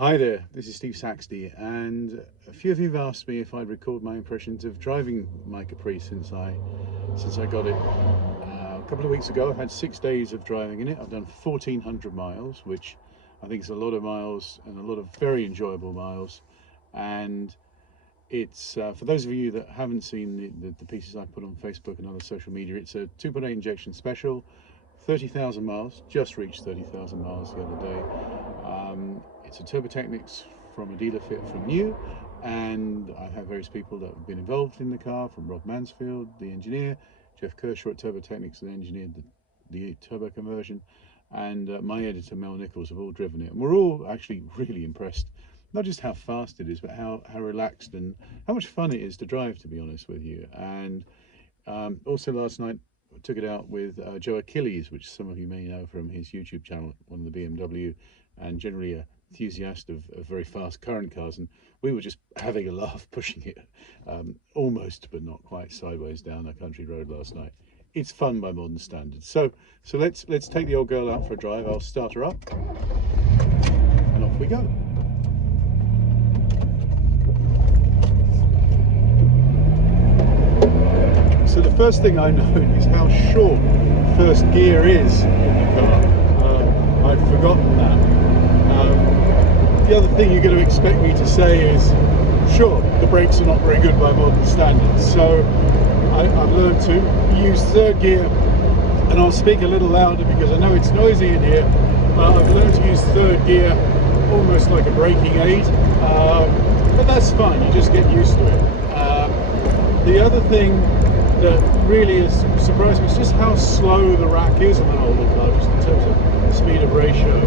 Hi there, this is Steve Saxty, and a few of you have asked me if I'd record my impressions of driving my Capri since I got it a couple of weeks ago. I've had 6 days of driving in it. I've done 1,400 miles, which I think is a lot of miles and a lot of very enjoyable miles. And it's for those of you that haven't seen the pieces I put on Facebook and other social media, it's a 2.8 injection special, 30,000 miles, just reached 30,000 miles the other day. It's a Turbotechnics from a dealer fit from new, and I have various people that have been involved in the car, from Rob Mansfield, the engineer, Jeff Kershaw at Turbotechnics, that engineered the turbo conversion, and my editor Mel Nichols have all driven it, and we're all actually really impressed. Not just how fast it is, but how relaxed and how much fun it is to drive, to be honest with you. And also last night I took it out with Joe Achilles, which some of you may know from his YouTube channel, one of the BMW and generally a enthusiast of very fast current cars, and we were just having a laugh pushing it almost but not quite sideways down a country road last night. It's fun by modern standards. So let's take the old girl out for a drive. I'll start her up and off we go. So the first thing I note is how short first gear is in the car. I'd forgotten that. The other thing you're going to expect me to say is, sure, the brakes are not very good by modern standards, so I've learned to use third gear, and I'll speak a little louder because I know it's noisy in here. I've learned to use third gear almost like a braking aid, but that's fine, you just get used to it. The other thing that really has surprised me is just how slow the rack is on an older car, just in terms of speed of ratio.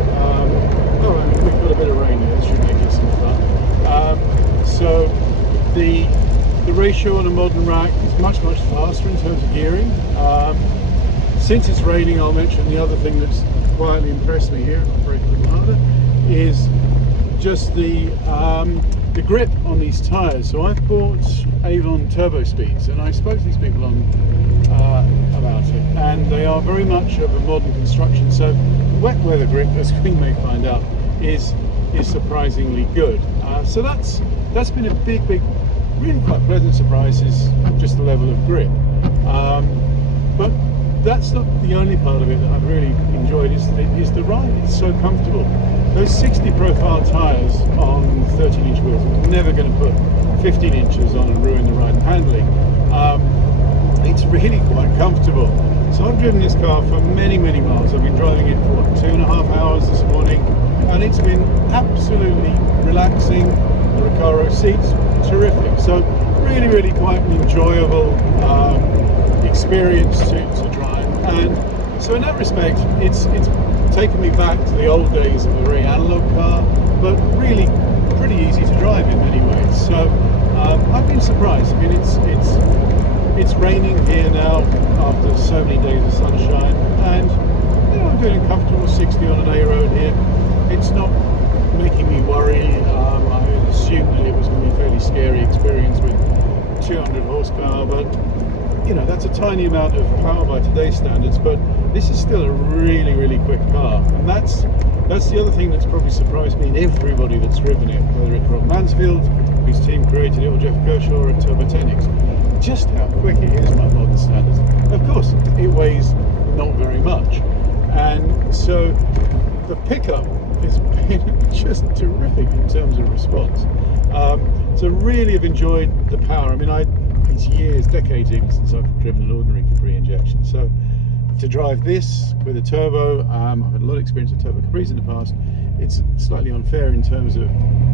Oh, I mean, we've got a bit of rain here, this should make it some fun. So the ratio on a modern rack is much faster in terms of gearing. Since it's raining, I'll mention the other thing that's quietly impressed me here, I'll brake a little harder, is just the grip on these tyres. So I've bought Avon Turbo Speeds, and I spoke to these people on about it, and they are very much of a modern construction. So wet weather grip, as we may find out, is surprisingly good. So that's been a big, really quite pleasant surprise, is just the level of grip. But that's not the only part of it that I've really enjoyed, is the ride. It's so comfortable. Those 60 profile tyres on 13-inch wheels are never going to put 15 inches on and ruin the ride and handling. It's really quite comfortable. So I've driven this car for many miles. I've been driving it for 2.5 hours this morning, and it's been absolutely relaxing. The Recaro seats, terrific. So really quite an enjoyable experience to drive. And so in that respect, it's taken me back to the old days of a very analog car, but really pretty easy to drive in many ways. So I've been surprised. I mean, it's raining here now after so many days of sunshine, and you know, I'm doing a comfortable 60 on an A road here. It's not making me worry. I had assumed that it was going to be a fairly scary experience with 200 horsepower, but you know, that's a tiny amount of power by today's standards, but this is still a really quick car. And that's the other thing that's probably surprised me and everybody that's driven it, whether it's Rob Mansfield, whose team created it, or Jeff Kershaw at Turbotechnics, just how quick it is by modern standards. Of course, it weighs not very much, and so the pickup has been just terrific in terms of response. So really have enjoyed the power. I mean, it's years, decades even since I've driven an ordinary Capri injection. So to drive this with a turbo, I've had a lot of experience with turbo Capris in the past. It's slightly unfair in terms of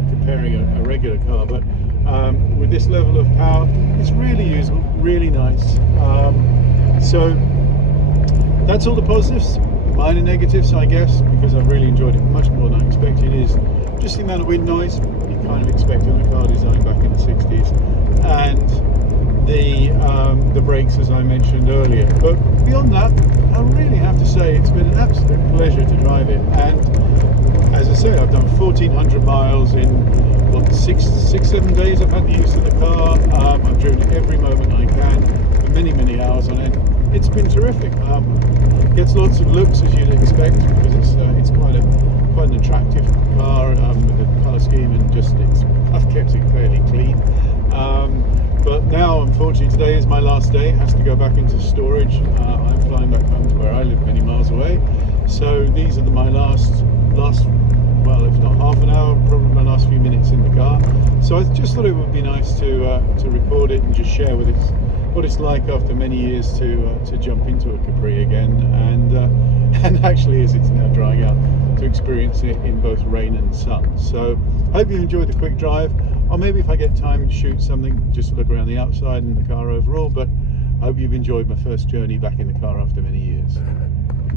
comparing a regular car, but with this level of power, it's really usable, really nice. So that's all the positives. Minor negatives, I guess, because I've really enjoyed it much more than I expected, is just the amount of wind noise you kind of expect on a car designed back in the 60s, and the brakes, as I mentioned earlier. But beyond that, I really have to say it's been an absolute pleasure to drive it. And as I say, I've done 1,400 miles in what, 6-7 days. I've had the use of the car. I've driven it every moment I can for many hours on end. It's been terrific. Gets lots of looks, as you'd expect, because it's quite an attractive car with a colour I've kept it fairly clean. But now, unfortunately, today is my last day. It has to go back into storage. I'm flying back home to where I live, many miles away. So these are my last, well, if not half an hour, probably my last few minutes in the car. So I just thought it would be nice to record it and just share with it what it's like after many years to jump into a Capri again, and actually, as it's now drying out, to experience it in both rain and sun. So hope you enjoyed the quick drive, or maybe if I get time to shoot something, just look around the outside and the car overall. But I hope you've enjoyed my first journey back in the car after many years.